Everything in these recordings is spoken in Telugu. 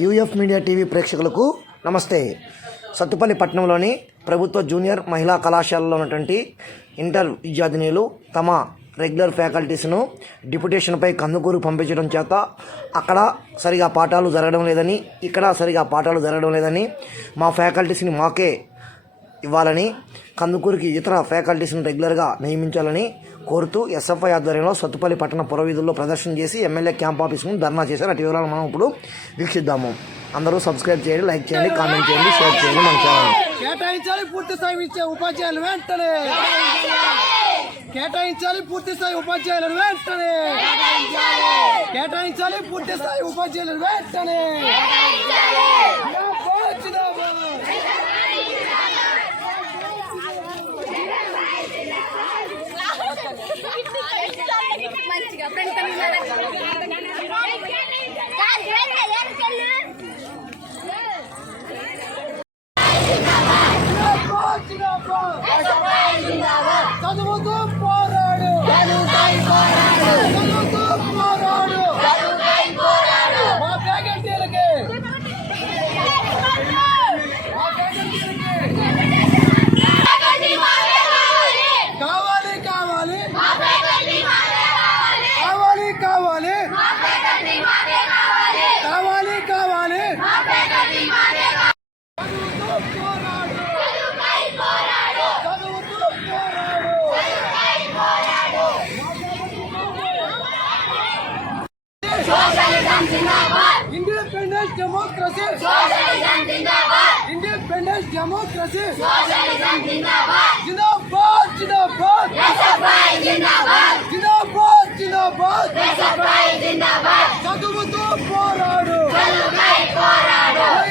యూఎఫ్ మీడియా టీవీ ప్రేక్షకులకు నమస్తే. సత్తుపల్లి పట్టణంలోని ప్రభుత్వ జూనియర్ మహిళా కళాశాలలో ఉన్నటువంటి ఇంటర్ విద్యార్థినిలు తమ రెగ్యులర్ ఫ్యాకల్టీస్ను డిప్యుటేషన్పై కందుకూరు పంపించడం చేత అక్కడ సరిగా పాఠాలు జరగడం లేదని ఇక్కడ సరిగా పాఠాలు జరగడం లేదని మా ఫ్యాకల్టీస్ని మాకే ఇవ్వాలని కందుకూరుకి ఇతర ఫ్యాకల్టీస్ను రెగ్యులర్గా నియమించాలని కోరుతూ ఎస్ఎఫ్ఐ ఆధ్వర్యంలో సత్తుపల్లి పట్టణ పురవీధుల్లో ప్రదర్శన చేసి ఎమ్మెల్యే క్యాంప్ ఆఫీస్ ముందు ధర్నా చేశారు. అటు వివరాలు మనం ఇప్పుడు వీక్షిద్దాము. అందరూ సబ్స్క్రైబ్ చేయండి లైక్ చేయండి కామెంట్ చేయండి షేర్ చేయండి మన ఛానల్. కేటాయించాలి పూర్తి స్థాయి ఇచ్చే ఉపాధ్యాయులు వెంటనే. కేటాయించాలి పూర్తి స్థాయి ఉపాధ్యాయులను వెంటనే. కేటాయించాలి పూర్తి స్థాయి ఉపాధ్యాయులను వెంటనే జిందాబాద్, జిందాబాద్. మంచిగా ఫ్రెండ్ జిందాబాద్, జిందాబాద్. చదువుతూ పోరాడు చదువుతూ పోరాడు మా ఫ్యాకల్టీలకి మా ఫ్యాకల్టీలకి కావాలి కావాలి కావాలి కావాలి కావాలి కావాలి చదువుతూ పోరాడు చదువుతూ పోరాడు ఇండిపెండెన్స్ డెమోక్రసీ ఇండిపెండెన్స్ డెమోక్రసీ జిందాబాద్ జిందాబాద్ జిందాబాద్ జిందాబాద్ చదువుతూ పోరాడు జై వా-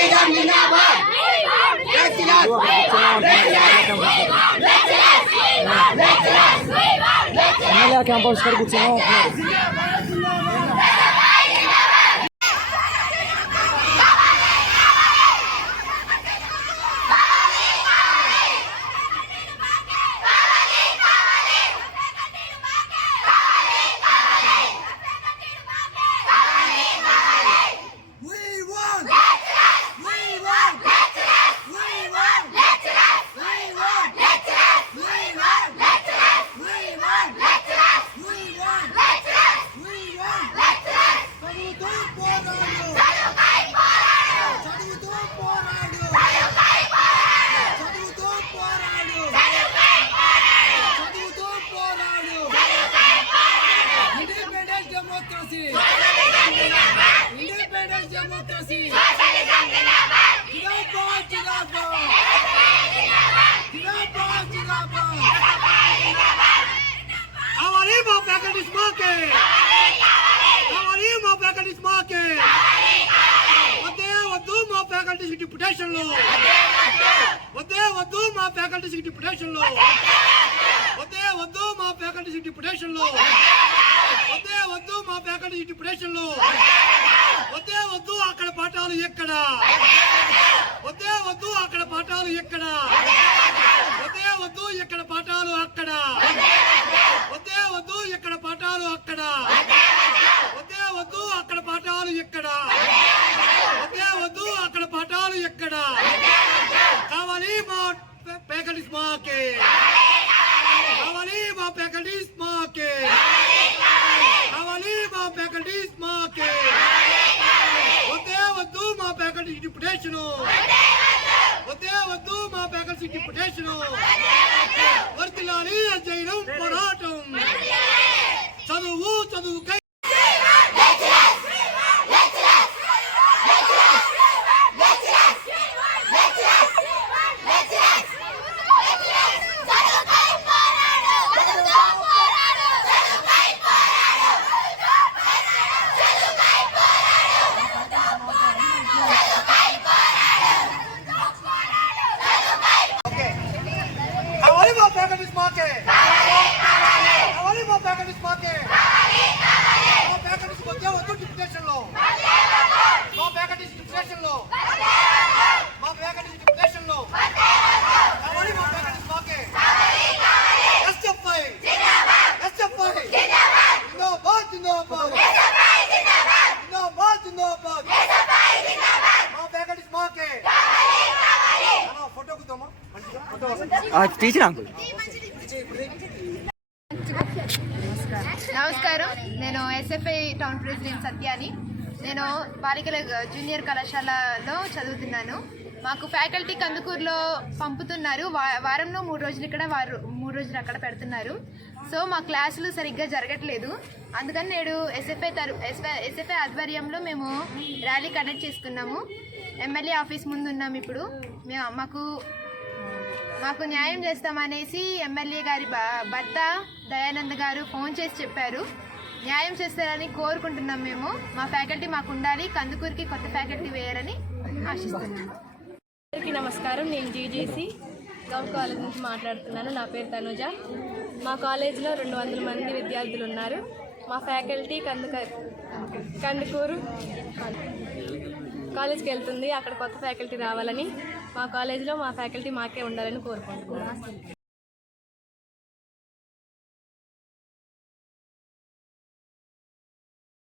democracy! ఎమ్మెల్యే క్యాంప్ ఆఫీస్ కాడ కూర్చొని We డెమోక్రసీ ఇండిపెండెన్స్ డెమోక్రసీ జిందాబాద్ జిందాబాద్ జిందాబాద్ జిందాబాద్ ఫ్యాకల్టీస్ మాకే కావాలి మా ఫ్యాకల్టీస్ మాకే వద్దే వద్దు మా ఫ్యాకల్టీస్ డిప్యుటేషన్లు వద్దే వద్దు మా ఫ్యాకల్టీస్ డిప్యుటేషన్లు వద్దే వద్దు మా ఫ్యాకల్టీస్ డిప్యుటేషన్లు వద్దే వద్దు మా పేకడ ఇటు ప్రేషన్లు. వద్దే వద్దు అక్కడ పాఠాలు ఎక్కడ? వద్దే వద్దు అక్కడ పాఠాలు ఎక్కడ? వద్దే వద్దు ఇక్కడ పాఠాలు అక్కడ? వద్దే వద్దు ఇక్కడ పాఠాలు అక్కడ? వద్దే వద్దు అక్కడ పాఠాలు ఎక్కడ? వద్దే వద్దు అక్కడ పాఠాలు ఎక్కడ? కావాలి మా పేకడి మాకే. కావాలి మా పేకడి మాకే కావాలి మా ఫ్యాకల్టీస్ మాకే వద్దే వద్దు మా ఫ్యాకల్టీ డిప్యుటేషన్ వద్దే వద్దు మా ఫ్యాకల్టీ డిప్యుటేషన్ వర్తిల్లాలి అధ్యయనం పోరాటం. కావాలి మా ప్యాకెట్ మాకే మా ప్యాకెట్ వద్దే వద్దు డిప్యుటేషన్లో మా ఫ్యాకల్టీస్ డిప్యుటేషన్లో మా ఫ్యాకల్టీస్ డిప్యుటేషన్లో కావాలి మా ప్యాకెట్ మాకే ఎస్ఎఫ్ఐ. ఎస్ఎఫ్ఐ. జిందాబాద్ జిందాబాద్. జిందాబాద్ జిందాబాద్. మా ఫ్యాకల్టీస్ మాకే ఫోటో కుద్దామా టీచర్ అంకుల్. నమస్కారం నేను ఎస్ఎఫ్ఐ టౌన్ ప్రెసిడెంట్ సత్యాని. నేను బాలికల జూనియర్ కళాశాలలో చదువుతున్నాను. మాకు ఫ్యాకల్టీ కందుకూరులో పంపుతున్నారు. వా- వారంలో మూడు రోజులు ఇక్కడ వారు మూడు రోజులు అక్కడ పెడుతున్నారు. సో మా క్లాసులు సరిగ్గా జరగట్లేదు. అందుకని నేడు ఎస్ఎఫ్ఐ తరు ఎస్ఎఫ్ఐ ఆధ్వర్యంలో మేము ర్యాలీ కండక్ట్ చేసుకున్నాము. ఎమ్మెల్యే ఆఫీస్ ముందు ఉన్నాం ఇప్పుడు. మేము మాకు మాకు న్యాయం చేస్తామనేసి ఎమ్మెల్యే గారి భర్త దయానంద్ గారు ఫోన్ చేసి చెప్పారు. న్యాయం చేస్తారని కోరుకుంటున్నాం మేము. మా ఫ్యాకల్టీ మాకు ఉండాలి. కందుకూరికి కొత్త ఫ్యాకల్టీ వేయాలని ఆశిస్తున్నాం. అందరికీ నమస్కారం. నేను జీజేసి గౌట్ కాలేజ్ నుంచి మాట్లాడుతున్నాను. నా పేరు తనుజ. మా కాలేజీలో రెండు వందల మంది విద్యార్థులు ఉన్నారు. మా ఫ్యాకల్టీ కందుక కందుకూరు కాలేజ్కి వెళ్తుంది. అక్కడ కొత్త ఫ్యాకల్టీ రావాలని మా కాలేజీలో మా ఫ్యాకల్టీ మాకే ఉండాలని కోరుకుంటున్నాను